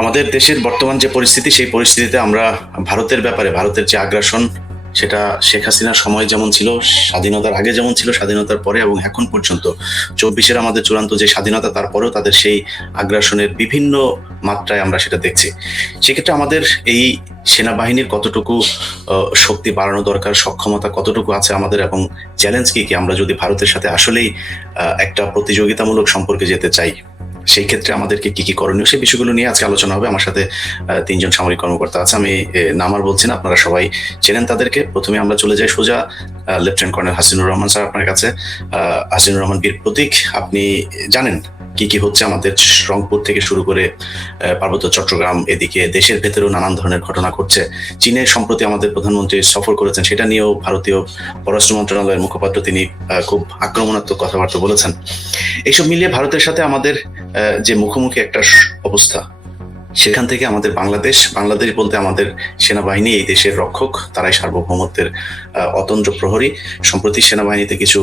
আমাদের দেশের বর্তমান যে পরিস্থিতি, সেই পরিস্থিতিতে আমরা ভারতের ব্যাপারে, ভারতের যে আগ্রাসন, সেটা শেখ হাসিনার সময় যেমন ছিল, স্বাধীনতার আগে যেমন ছিল, স্বাধীনতার পরে এবং এখন পর্যন্ত 24-এর আমাদের চূড়ান্ত যে স্বাধীনতা, তারপরেও তাদের সেই আগ্রাসনের বিভিন্ন মাত্রায় আমরা সেটা দেখছি। সেক্ষেত্রে আমাদের এই সেনাবাহিনীর কতটুকু শক্তি বাড়ানো দরকার, সক্ষমতা কতটুকু আছে আমাদের, এবং চ্যালেঞ্জ কি কি, আমরা যদি ভারতের সাথে আসলেই একটা প্রতিযোগিতামূলক সম্পর্কে যেতে চাই, সেই ক্ষেত্রে আমাদেরকে কি কি করণীয়, সেই বিষয়গুলো নিয়ে আজকে আলোচনা হবে। আমার সাথে তিনজন সামরিক কর্মকর্তা আছে। আমি নাম আর বলছি না, আপনারা সবাই চেনেন তাদেরকে। প্রথমে আমরা চলে যাই সোজা lieutenant colonel Hasinur Rahman sir, আপনার কাছে। হাসিনুর রহমান বীর প্রতীক, আপনি জানেন কি কি হচ্ছে আমাদের রংপুর থেকে শুরু করে পার্বত্য চট্টগ্রাম, এদিকে দেশের ভেতরেও নানান ধরনের ঘটনা ঘটছে। চীনে সম্প্রতি আমাদের প্রধানমন্ত্রী সফর করেছেন, সেটা নিয়েও ভারতীয় পররাষ্ট্র মন্ত্রণালয়ের মুখপাত্র তিনি খুব আক্রমণাত্মক কথাবার্তা বলেছেন। এইসব মিলিয়ে ভারতের সাথে আমাদের যে মুখোমুখি একটা অবস্থা, সেখান থেকে আমাদের বাংলাদেশ বলতে আমাদের সেনাবাহিনী এই দেশের রক্ষক, তারাই সার্বভৌমত্বের অতন্দ্র প্রহরী। সম্প্রতি সেনাবাহিনীতে কিছু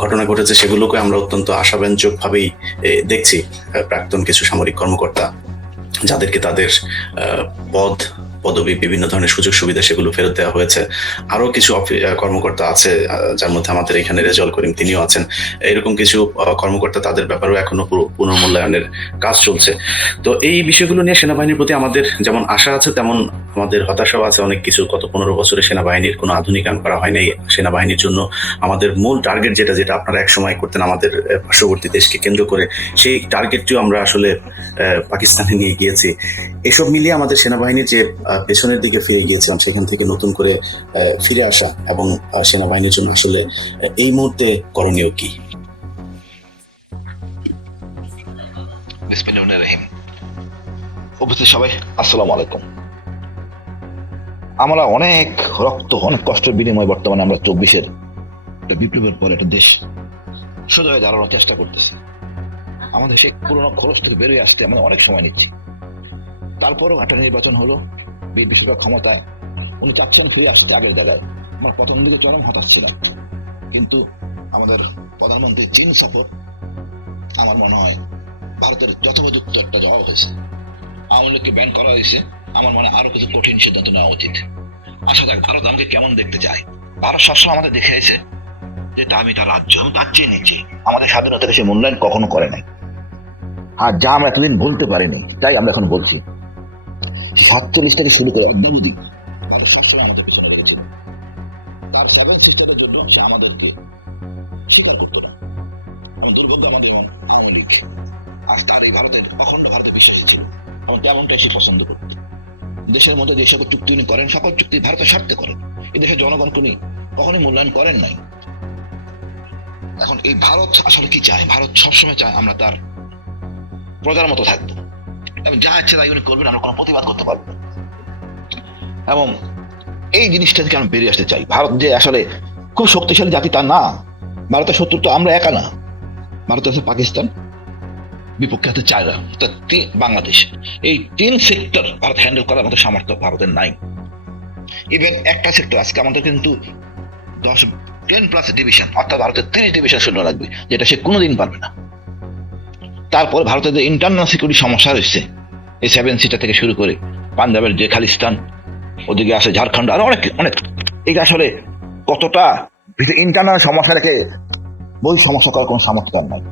ঘটনা ঘটেছে, সেগুলোকে আমরা অত্যন্ত আশাব্যঞ্জক ভাবেই দেখছি। প্রাক্তন কিছু সামরিক কর্মকর্তা, যাদেরকে তাদের পদ পদবি, বিভিন্ন ধরনের সুযোগ সুবিধা, সেগুলো ফেরত দেওয়া হয়েছে। আরো কিছু কর্মকর্তা আছে, যার মধ্যে আমাদের এখানে রেজাউল করিম, তিনিও আছেন। এরকম কিছু কর্মকর্তা, তাদের ব্যাপারেও এখনো পুনর্মূল্যায়নের কাজ চলছে। তো এই বিষয়গুলো নিয়ে সেনাবাহিনীর প্রতি আমাদের যেমন আশা আছে, তেমন আমাদের হতাশাও আছে অনেক কিছু। গত 15 বছরে সেনাবাহিনীর কোনো আধুনিকায়ন করা হয় নাই। সেনাবাহিনীর জন্য আমাদের মূল টার্গেট যেটা আপনারা একসময় করতেন আমাদের পার্শ্ববর্তী দেশকে কেন্দ্র করে, সেই টার্গেটটিও আমরা আসলে পাকিস্তানে নিয়ে গিয়েছি। এসব মিলিয়ে আমাদের সেনাবাহিনীর যে পেছনের দিকে ফিরে গিয়েছিলাম, সেখান থেকে নতুন করে ফিরে আসা এবং সেনাবাহিনীর জন্য আসলে এই মুহূর্তে করণীয় কি? বিসমিল্লাহির রহিম। উপস্থিত সবাই আসসালামু আলাইকুম। আমরা অনেক রক্ত, অনেক কষ্টের বিনিময়ে বর্তমানে আমরা 24-এর একটা বিপ্লবের পর একটা দেশ সোজা হয়ে দাঁড়ানোর চেষ্টা করতেছি। আমাদের সেই পুরোনো খরচ থেকে বেরিয়ে আসতে আমরা অনেক সময় নিচ্ছি। তারপরও একটা নির্বাচন হলো, বিএনপি সরকার ক্ষমতায়, উনি চাচ্ছেন ফিরে আসতে আগের জায়গায়। আমরা প্রথম দিকে চরম হতাশ ছিলাম, কিন্তু আমাদের প্রধানমন্ত্রী চীন সফর, আমার মনে হয় ভারতের যথোপযুক্ত একটা জবাব হয়েছে। আওয়ামী লীগকে ব্যান করা হয়েছে, আমার মনে আরো কিছু কঠিন সিদ্ধান্ত নেওয়া উচিত। আসা যাক ভারত আমাকে কেমন দেখতে চায়। ভারত সবসময় আমাদের দেখিয়েছে যে আমি তার রাজ্য, তার চেয়ে নিচ্ছি। আমাদের স্বাধীনতার সে মূল্যায়ন কখনো করে নাই, আর যা আমরা এতদিন বলতে পারিনি, তাই আমরা এখন বলছি। 47 থেকে শুরু করে অদ্যাবধি ভারত সবসময় আমাদের পিছনে লেগেছিল। তার 7 সিস্টারের জন্য সে আমাদেরকে স্বীকার করতো না। দুর্ভাগ্য আমাদের এবং আওয়ামী লীগ আজ তার এই ভারতের অখণ্ড ভারতে বিশ্বাসী ছিল, এবং তেমনটাই সে পছন্দ করত। দেশের মধ্যে যে সকল চুক্তি উনি করেন, সকল চুক্তি ভারতের স্বার্থে করেন। এই দেশের জনগণকে উনি কখনোই মূল্যায়ন করেন নাই। এখন এই ভারত আসলে কি চায়? ভারত সবসময় চায় আমরা তার প্রজার মতো থাকবো, এবং যা ইচ্ছে তাই উনি করবেন, আমরা কোনো প্রতিবাদ করতে পারবো না। এবং এই জিনিসটা থেকে আমি বেরিয়ে আসতে চাই। ভারত যে আসলে খুব শক্তিশালী জাতি তা না। ভারতের শত্রু তো আমরা একা না, ভারত আছে পাকিস্তান, বিপক্ষে আছে চায়না, বাংলাদেশ। এই 3 সেক্টর ভারত হ্যান্ডেল করার মতো সামর্থ্য ভারতের নাই। ইভেন একটা সেক্টর আজকে আমাদের কিন্তু 10+ ডিভিশন, অর্থাৎ ভারতের 30 ডিভিশন সৈন্য লাগবে, যেটা সে কোনোদিন পারবে না। তারপর ভারতের যে ইন্টারনাল সিকিউরিটি সমস্যা রয়েছে, এই 7 সিটার থেকে শুরু করে পাঞ্জাবের যে খালিস্তান, ওদিকে আছে ঝাড়খণ্ড, আরো অনেক অনেক। এই আসলে কতটা ইন্টারনাল সমস্যা রেখে বই সমস্যা করার কোনো সামর্থ্য নাই।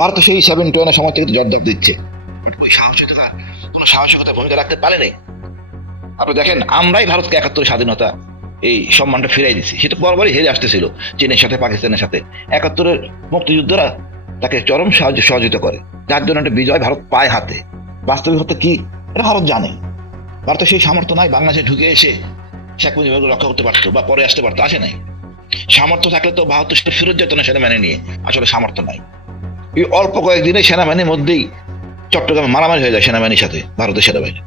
ভারত সেই 7-10 সময় থেকে জবাব দিচ্ছে, ওই সাহসিকতা ভূমিকা রাখতে পারেনি। আপনি দেখেন, আমরাই ভারতকে 71 স্বাধীনতা এই সম্মানটা ফিরাই দিচ্ছি। সেটা বরাবরই হেরে আসতেছিল চীনের সাথে, পাকিস্তানের সাথে। 71-এর মুক্তিযুদ্ধরা তাকে চরম সহযোগিতা করে, যার জন্য একটা বিজয় ভারত পায় হাতে। বাস্তবিক হতে কি এটা ভারত জানে। ভারতের সেই সামর্থ্য নাই বাংলাদেশে ঢুকে এসে শেখ মুজিবুর রক্ষা করতে পারতো বা পরে আসতে পারতো, আসে নাই। সামর্থ্য থাকলে তো ভারত ফেরত যেত না সেনাবাহিনী নিয়ে, আসলে সামর্থ্য নাই। এই অল্প কয়েকদিনে সেনাবাহিনীর মধ্যেই চট্টগ্রামে মারামারি হয়ে যায় সেনাবাহিনীর সাথে ভারতের সেনাবাহিনী,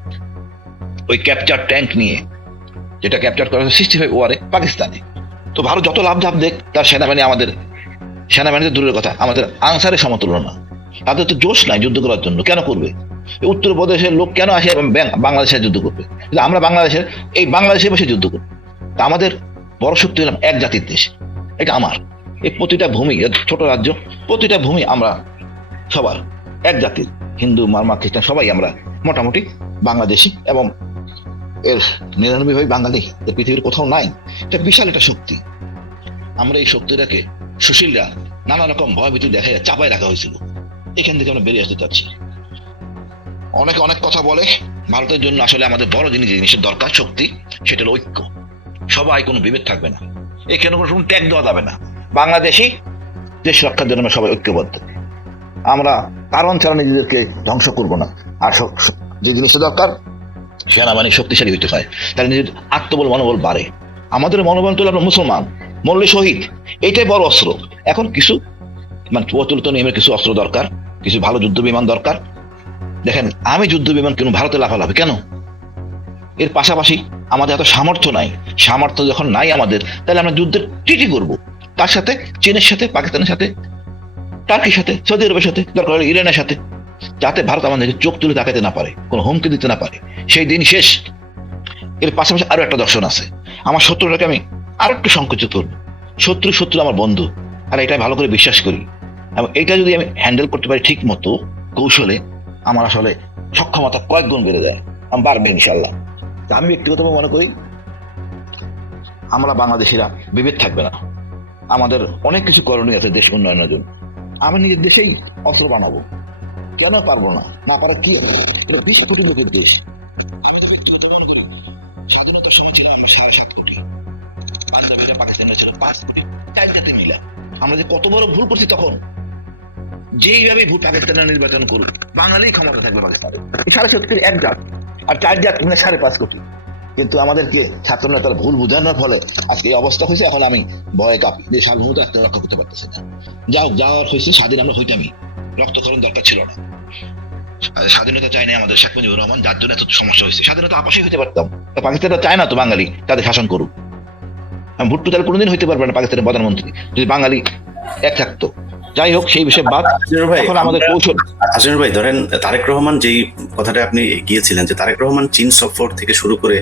ওই ক্যাপচার ট্যাঙ্ক নিয়ে, যেটা ক্যাপচার করা হয়েছে 65 ওয়ারে পাকিস্তানে। তো ভারত যত লাভ দেখ, তার সেনাবাহিনী আমাদের সেনাবাহিনীতে দূরের কথা, আমাদের আনসারের সমতুল্য না। তাদের তো জোশ নাই যুদ্ধ করার জন্য। কেন করবে? উত্তরপ্রদেশের লোক কেন আসে বাংলাদেশে যুদ্ধ করবে? আমরা বাংলাদেশে বসে যুদ্ধ করবো। তা আমাদের বড় শক্তি হলাম এক জাতির দেশ, এটা আমার। এই প্রতিটা ভূমি, ছোট রাজ্য, প্রতিটা ভূমি আমরা সবার এক জাতির। হিন্দু মারমা খ্রিস্টান সবাই আমরা মোটামুটি বাংলাদেশি, এবং এর 99 বাঙালি এর পৃথিবীর কোথাও নাই। এটা বিশাল একটা শক্তি। আমরা এই শক্তিটাকে সুশীলরা নানা রকম ভয়ভীতি দেখা চাপায় রাখা হয়েছিল, এখান থেকে আমরা বেরিয়ে আসতে চাচ্ছি। অনেকে অনেক কথা বলে, ভারতের জন্য আসলে আমাদের বড় জিনিসের দরকার শক্তি, সেটা হলো ঐক্য। সবাই কোনো বিভেদ থাকবে না, এখানে কোনো ত্যাগ দেওয়া যাবে না। বাংলাদেশি দেশ রক্ষার জন্য আমরা সবাই ঐক্যবদ্ধ। আমরা কারণ ছাড়া নিজেদেরকে ধ্বংস করব না। আর যে জিনিসটা দরকার, সেনাবাহিনী শক্তিশালী হইতে হয়, তাহলে নিজের আত্মবল মনোবল বাড়ে। আমাদের মনোবল তো আমরা মুসলমান, মরলে শহীদ, এটাই বড় অস্ত্র। এখন কিছু প্রচলিত নিয়মের কিছু অস্ত্র দরকার, কিছু ভালো যুদ্ধ বিমান দরকার। দেখেন, আমি যুদ্ধ বিমান কেন ভারতে লাফালাফি কেন? এর পাশাপাশি আমাদের এত সামর্থ্য নাই। সামর্থ্য যখন নাই আমাদের, তাহলে আমরা যুদ্ধের ট্রিটি করব কার সাথে? চীনের সাথে, পাকিস্তানের সাথে, টার্কির সাথে, সৌদি আরবের সাথে, দরকার হলে ইরানের সাথে, যাতে ভারত আমাদেরকে চোখ তুলে তাকাতে না পারে, কোনো হুমকি দিতে না পারে, সেই দিন শেষ। এর পাশাপাশি আরো একটা দর্শন আছে, আমার শত্রুটাকে আমি আরো একটু সংকুচিত করবো। শত্রু আমার বন্ধু, আর এটা ভালো করে বিশ্বাস করি। এবং এটা যদি আমি হ্যান্ডেল করতে পারি ঠিক মতো কৌশলে, আমার আসলে সক্ষমতা কয়েক গুণ বেড়ে যায়, আমি বাড়বে ইনশাল্লাহ। আমি ব্যক্তিগতভাবে মনে করি আমরা বাংলাদেশিরা বিভেদ থাকবে না। আমাদের অনেক কিছু করণীয় আছে দেশ উন্নয়নের জন্য। আমি নিজের দেশেই অস্ত্র বানাবো, কেন পারবো না? না পারে কি? 20 কোটি লোকের দেশ। আমি তো ব্যক্তিগত মনে করি স্বাধীনতার সময় ছিল আমরা 7.5 কোটি, পাকিস্তানের ছিল 5 কোটি, 4 জাতি মিলা। আমরা যে কত বড় ভুল করছি তখন। যেইভাবে ভুল পাকিস্তানের নির্বাচন করুক, বাঙালি ক্ষমতা থাকবে পাকিস্তানে। 7.5 কোটির এক জাত, আর 4 জাত মানে 5.5 কোটি। কিন্তু আমাদেরকে ছাত্র নেতারা ভুল বোঝানোর ফলে আজকে এই অবস্থা হয়েছে। এখন আমি ভয়ে কাঁপি যে সার্বভৌমত্ব রক্ষা করতে পারতেছে না। যাওয়ার হয়েছে, স্বাধীন আমরা হইতামই, রক্তক্ষরণ দরকার ছিল না। স্বাধীনতা চাই না আমাদের শেখ মুজিবুর রহমান, যার জন্য এত সমস্যা হয়েছে। স্বাধীনতা আপসই হইতে পারতাম, পাকিস্তানটা চায় না তো বাঙালি তাদের শাসন করুক। ভুট্টো তাহলে কোনোদিন হইতে পারবে না পাকিস্তানের প্রধানমন্ত্রী, যদি বাঙালি এক থাকতো। যাই হোক, সেই বিষয়ে বাদ। এখন আমাদের কৌশল। আজিনুর ভাই, ধরেন তারেক রহমান যেই কথাটা আপনি গিয়েছিলেন, যে তারেক রহমান চীন সফর থেকে শুরু করে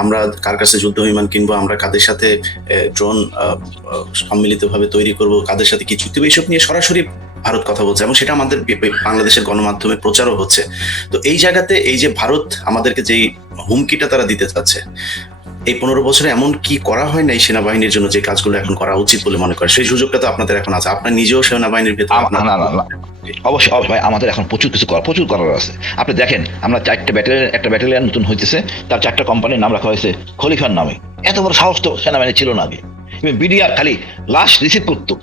আমরা কার কাছে যুদ্ধ বিমান কিনবো, আমরা কাদের সাথে ড্রোন সম্মিলিতভাবে তৈরি করব, কাদের সাথে কি চুক্তি, এইসব নিয়ে সরাসরি ভারত কথা বলছে, এবং সেটা আমাদের বাংলাদেশের গণমাধ্যমে প্রচারও হচ্ছে। তো এই জায়গাতে এই যে ভারত আমাদেরকে যেই হুমকিটা তারা দিতে চাচ্ছে, এই 15 বছরে এমন কি করা হয় নাই সেনাবাহিনীর জন্য যে কাজগুলো এখন করা উচিত বলে মনে করে? সেই সুযোগটা তো আপনাদের এখন আছে, আপনার নিজেও সেনাবাহিনীর ভেতরে। অবশ্যই ভাই, আমাদের এখন প্রচুর করার আছে। আপনি দেখেন, আমরা 4টা ব্যাটালিয়ন, একটা ব্যাটালিয়ন নতুন হইতেছে, তার 4টা কোম্পানির নাম রাখা হয়েছে খলিফার নামে। এত বড় সাহস তো সেনাবাহিনী ছিল না আগে। বিডিআর খালি লাস্ট রিসিভ করতো,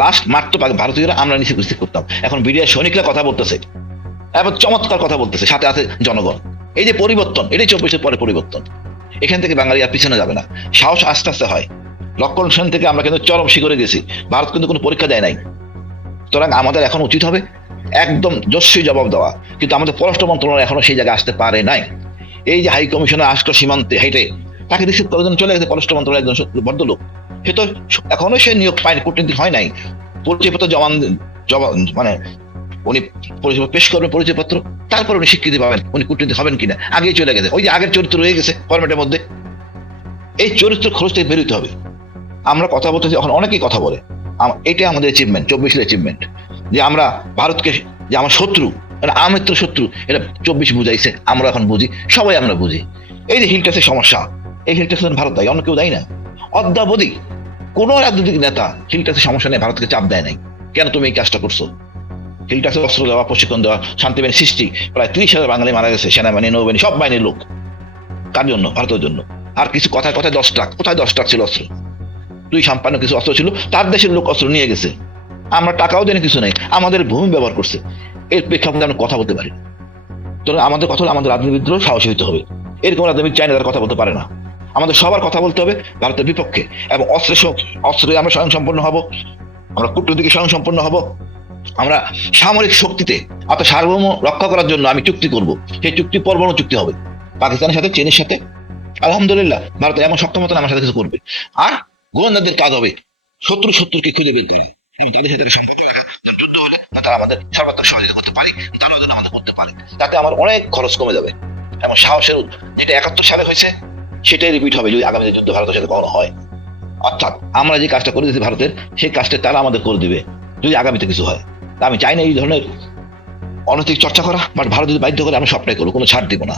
লাস্ট মারতো ভারতীয়রা, আমরা রিসিভ করতাম। এখন বিডিআর সৈনিকরা কথা বলতেছে, এবার চমৎকার কথা বলতেছে, সাথে আছে জনগণ। এই যে পরিবর্তন, এটাই 24 পরে পরিবর্তন। এখান থেকে বাঙালি আর পিছনে যাবে না, সাহস আস্তে আস্তে হয়। লক্ষণ সেন থেকে আমরা কিন্তু চরম শিখরে গেছি, ভারত কিন্তু কোনো পরীক্ষা দেয় নাই। সুতরাং আমাদের এখন উচিত হবে একদম জস্বী জবাব দেওয়া। কিন্তু আমাদের পররাষ্ট্র মন্ত্রণালয় এখনো সেই জায়গায় আসতে পারে নাই। এই যে হাই কমিশনার আসলো সীমান্তে হেঁটে, তাকে রিসিভ করার জন্য চলে গেছে পররাষ্ট্র মন্ত্রণালয় একজন ভদ্রলোক। সে তো এখনো সে নিয়োগ পায়নি, কূটনীতিক হয় নাই। পরিচয়পত্র মানে উনি পরিচয় পেশ করবেন, পরিচয়পত্র, তারপর উনি স্বীকৃতি পাবেন উনি কূটনীতিক হবেন কিনা। আগেই চলে গেছে, ওই যে আগের চরিত্র রয়ে গেছে ফরম্যাটের মধ্যে। এই চরিত্র খরচ থেকে বেরোতে হবে। আমরা কথা বলতেছি, এখন অনেকেই কথা বলে, এটাই আমাদের অ্যাচিভমেন্ট, 24 অ্যাচিভমেন্ট, যে আমরা ভারতকে, যে আমার শত্রু, আমিত্র শত্রু, এটা 24 বুঝাইছে, আমরা এখন বুঝি, সবাই আমরা বুঝি। এই যে হিল ট্যাক্সের সমস্যা, এই হিল ট্যাক্স ভারত দেয়, অন্য কেউ দেয় না। অদ্যাবধি কোন রাজনৈতিক নেতা হিল ট্যাক্সের সমস্যা নিয়ে ভারতকে চাপ দেয় নাই, কেন তুমি এই কাজটা করছো। হিল ট্যাক্সের অস্ত্র দেওয়া, প্রশিক্ষণ দেওয়া, শান্তিবাহিনী সৃষ্টি, প্রায় 30,000 বাঙালি মারা গেছে, সেনাবাহিনী, নৌবাহিনী, সব বাহিনীর লোক। কার জন্য? ভারতের জন্য। আর কিছু কথায় 10 ট্রাক, কোথায় 10 ট্রাক ছিল অস্ত্র? 2 সাম্পান্ন কিছু অস্ত্র ছিল, তার দেশের লোক অস্ত্র নিয়ে গেছে। আমরা টাকাও দেন, কিছু নেই, আমাদের ভূমি ব্যবহার করছে। এর প্রেক্ষাপটে আমরা কথা বলতে পারি। তো আমাদের কথা হলো, আমাদের রাজনীতিবিদরাও সাহসী হতে হবে। এরকম রাজনীতি চাই না, তারা কথা বলতে পারে না। আমাদের সবার কথা বলতে হবে ভারতের বিপক্ষে, এবং অস্ত্রে আমরা স্বয়ংসম্পন্ন হব, আমরা কূটনীতিকে স্বয়ংসম্পন্ন হব, আমরা সামরিক শক্তিতে অর্থাৎ সার্বভৌম রক্ষা করার জন্য আমি চুক্তি করব। সেই চুক্তি পরমাণু চুক্তি হবে পাকিস্তানের সাথে, চীনের সাথে। আলহামদুলিল্লাহ ভারত এমন সক্ষমতা আমার সাথে কিছু করবে। আর গোয়েন্দাদের কাজ হবে শত্রুকে খুঁজে বের করা, তাদের সাথে সম্পর্ক রাখা, যুদ্ধ হলে তারা আমাদের সর্বাত্মক সহযোগিতা করতে পারি, তারা যেন আমাদের করতে পারে। তাতে আমার অনেক খরচ কমে যাবে, এবং সাহসের যেটা 71 সালে হয়েছে সেটাই রিপিট হবে যদি আগামী যুদ্ধ ভারতের সাথে কখনো হয়। অর্থাৎ আমরা যে কাজটা করে দিয়েছি ভারতের, সেই কাজটা তারা আমাদের করে দিবে যদি আগামীতে কিছু হয়। আমি চাই না এই ধরনের অনৈতিক চর্চা করা, বাট ভারত যদি বাধ্য করে আমরা সবটাই করবো, কোনো ছাড় দিব না।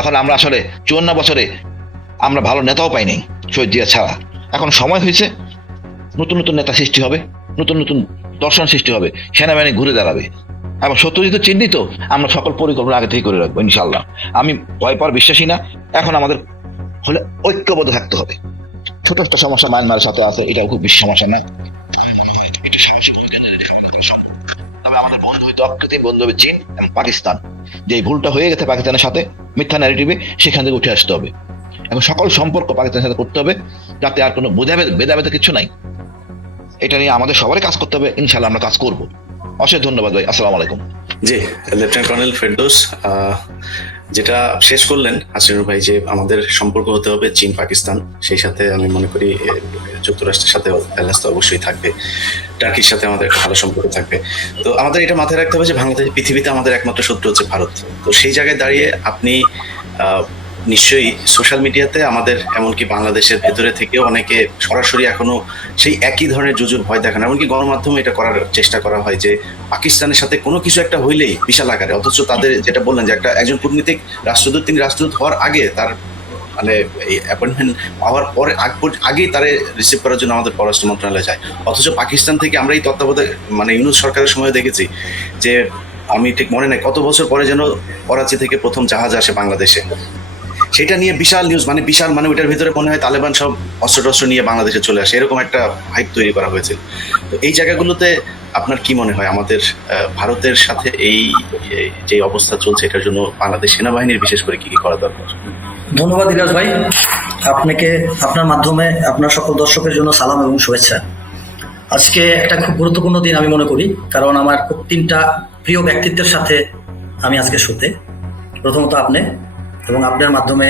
এখন আমরা আসলে 54 বছরে আমরা ভালো নেতাও পাই নাই শহীদ জিয়া ছাড়া। এখন সময় হয়েছে, নতুন নতুন নেতা সৃষ্টি হবে, নতুন নতুন দর্শন সৃষ্টি হবে, সেনাবাহিনী ঘুরে দাঁড়াবে এবং সত্যজিৎ চিহ্নিত আমরা সকল পরিকল্পনা আগে থেকে করে রাখবো ইনশাল্লাহ। আমি ভয় পাওয়ার বিশ্বাসী না। এখন আমাদের হলে ঐক্যবদ্ধ থাকতে হবে। ছোট ছোট সমস্যা মায়ানমারের সাথে আছে, এটাও খুব বেশি সমস্যা না। তবে আমাদের বন্ধু হইতে অকৃত্রিম বন্ধু হবে চীন এবং পাকিস্তান। যে ভুলটা হয়ে গেছে পাকিস্তানের সাথে মিথ্যা ন্যারেটিভে, সেখান থেকে উঠে আসতে হবে এবং সকল সম্পর্ক পাকিস্তানের সাথে করতে হবে, যাতে আর কোনো ভেদাভেদ কিছু নাই। এটা নিয়ে আমাদের সবারই কাজ করতে হবে, ইনশাল্লাহ আমরা কাজ করব। অশেষ ধন্যবাদ ভাই, আসসালামু আলাইকুম। জি, লেফটেন্যান্ট কর্নেল ফেরদৌস, যেটা শেষ করলেন হাসিনুর ভাই, যে আমাদের সম্পর্ক হতে হবে চীন পাকিস্তান, সেই সাথে আমি মনে করি যুক্তরাষ্ট্রের সাথে ব্যালেন্স তো অবশ্যই থাকবে, টার্কির সাথে আমাদের একটা ভালো সম্পর্ক থাকবে। তো আমাদের এটা মাথায় রাখতে হবে যে বাংলাদেশ পৃথিবীতে আমাদের একমাত্র শত্রু হচ্ছে ভারত। তো সেই জায়গায় দাঁড়িয়ে আপনি নিশ্চয়ই সোশ্যাল মিডিয়াতে আমাদের, এমনকি বাংলাদেশের ভেতরে থেকেও অনেকে সরাসরি এখনো সেই একই ধরনের জুজুর ভয় দেখানো, এমনকি গণমাধ্যমে এটা করার চেষ্টা করা হয় যে পাকিস্তানের সাথে কোনো কিছু একটা হইলেই বিশাল আকারে, অথচ তাদের যেটা বললেন যে একজন কূটনীতিক রাষ্ট্রদূত, তিনি রাষ্ট্রদূত হওয়ার আগে তার মানে এই অ্যাপয়েন্টমেন্ট পাওয়ার পরে আগেই তারে রিসিভ করার জন্য আমাদের পররাষ্ট্র মন্ত্রণালয়ে যায়। অথচ পাকিস্তান থেকে আমরা এই তত্ত্বাবধায়ক মানে ইউনূস সরকারের সময় দেখেছি যে, আমি ঠিক মনে নাই কত বছর পরে যেন করাচি থেকে প্রথম জাহাজ আসে বাংলাদেশে, সেটা নিয়ে বিশাল নিউজ, মানে বিশাল, মানে ওইটার ভিতরে মনে হয় তালেবান সব অস্ত্র নিয়ে বাংলাদেশে চলে আসে, এরকম একটা হাইপ তৈরি করা হয়েছে। তো এই জায়গাগুলোতে আপনার কি মনে হয় আমাদের ভারতের সাথে এই যে অবস্থা চলছে, এটার জন্য বাংলাদেশ সেনাবাহিনীর বিশেষ করে কি কি করা দরকার? ধন্যবাদ ইলিয়াস ভাই, আপনাকে আপনার মাধ্যমে আপনার সকল দর্শকের জন্য সালাম এবং শুভেচ্ছা। আজকে একটা খুব গুরুত্বপূর্ণ দিন আমি মনে করি, কারণ আমার খুব 3টা প্রিয় ব্যক্তিত্বের সাথে আমি আজকে শুতে। প্রথমত আপনি, এবং আপনার মাধ্যমে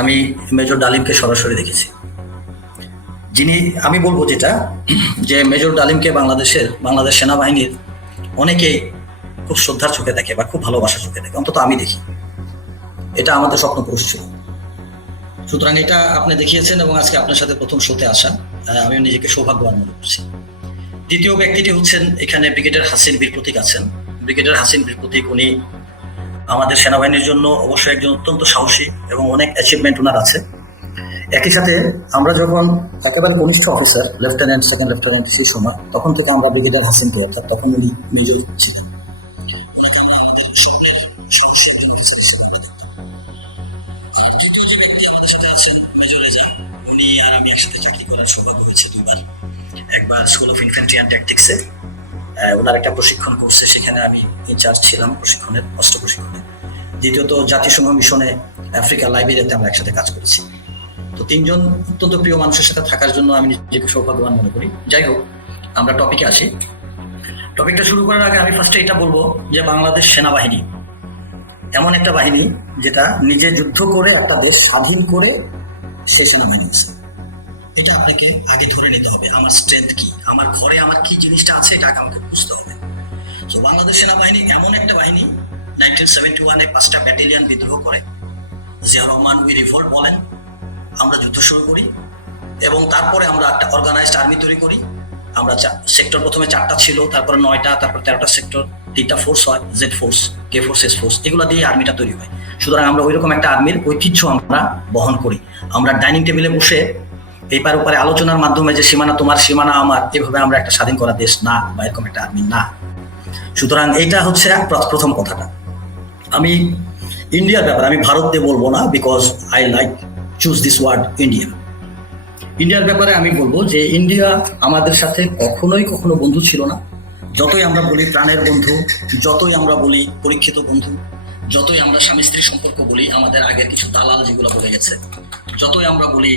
আমি মেজর ডালিমকে সরাসরি দেখেছি, যিনি আমি বলবো যেটা, যে মেজর ডালিমকে বাংলাদেশ সেনাবাহিনীর অনেকেই খুব শ্রদ্ধার চোখে দেখে বা খুব ভালোবাসার চোখে দেখে, অন্তত আমি দেখি। এটা আমাদের স্বপ্নপুরুষ ছিল। সুতরাং এটা আপনি দেখিয়েছেন এবং আজকে আপনার সাথে প্রথম শোতে আসা, আমি নিজেকে সৌভাগ্যবান মনে করছি। দ্বিতীয় ব্যক্তিটি হচ্ছেন এখানে ব্রিগেডিয়ার হাসিন বীর প্রতীক আছেন। ব্রিগেডিয়ার হাসিন বীর প্রতীক, উনি আমাদের সেনাবাহিনীর জন্য অবশ্যই একজন অত্যন্ত সাহসী এবং অনেক অ্যাচিভমেন্ট ওনার আছে। একই সাথে আমরা যখন একেবারে কনিষ্ঠ অফিসার লেফটেন্যান্ট, সেকেন্ড লেফটেন্যান্ট সেই সময়, তখন থেকে আমরা ব্রিগেডিয়ার হাসিনকে, অর্থাৎ তখন উনি নিজেই ছিলেন। উনি আর আমি একসাথে চাকরি করার সৌভাগ্য হয়েছে 2বার। একবার স্কুল অফ ইনফ্যান্ট্রি অ্যান্ড ট্যাকটিক্সে ওনার একটা প্রশিক্ষণ কোর্সে, সেখানে আমি ইনচার্জ ছিলাম প্রশিক্ষণের, অস্ত্র প্রশিক্ষণে। দ্বিতীয়ত জাতিসংঘ মিশনে আফ্রিকা লাইবেরিয়াতে আমরা একসাথে কাজ করেছি। তো 3জন অত্যন্ত প্রিয় মানুষের সাথে থাকার জন্য আমি নিজেকে সৌভাগ্যবান মনে করি। যাই হোক, আমরা টপিকে আসি। টপিকটা শুরু করার আগে আমি ফার্স্টে এটা বলবো যে বাংলাদেশ সেনাবাহিনী এমন একটা বাহিনী যেটা নিজে যুদ্ধ করে একটা দেশ স্বাধীন করে সে সেনাবাহিনী আছে। এটা আপনাকে আগে ধরে নিতে হবে, আমার স্ট্রেংথ কি, আমার ঘরে আমার কি জিনিসটা আছে, এটা আগে আমাকে বুঝতে হবে। তো বাংলাদেশ সেনাবাহিনী এমন একটা বাহিনী, 1971-এ 5টা ব্যাটালিয়ন বিদ্রোহ করে, জিয়া রহমান উই রিভোল্ট বলেন, আমরা যুদ্ধ শুরু করি এবং তারপরে আমরা একটা অর্গানাইজড আর্মি তৈরি করি। আমরা সেক্টর প্রথমে 4টা ছিল, তারপরে 9টা, তারপর 13টা সেক্টর, 3টা ফোর্স হয়, Z force, K force, S force, এগুলো দিয়ে আর্মিটা তৈরি হয়। সুতরাং আমরা ওইরকম একটা আর্মির ঐতিহ্য আমরা বহন করি। আমরা ডাইনিং টেবিলে বসে এইপার ওপারে আলোচনার মাধ্যমে যে সীমানা তোমার সীমানা আমার, এভাবে আমরা একটা স্বাধীন করা দেশ না, বা এরকম একটা আর্মি না। সুতরাং এইটা হচ্ছে প্রথম কথাটা। আমি ইন্ডিয়ার ব্যাপারে, আমি ভারত দিয়ে বলবো না, because I like choose this word India. ইন্ডিয়ার ব্যাপারে আমি বলবো যে ইন্ডিয়া আমাদের সাথে কখনো বন্ধু ছিল না। যতই আমরা বলি প্রাণের বন্ধু, যতই আমরা বলি পরীক্ষিত বন্ধু, যতই আমরা স্বামী স্ত্রী সম্পর্ক বলি, আমাদের আগের কিছু দালাল যেগুলো বলে গেছে, যতই আমরা বলি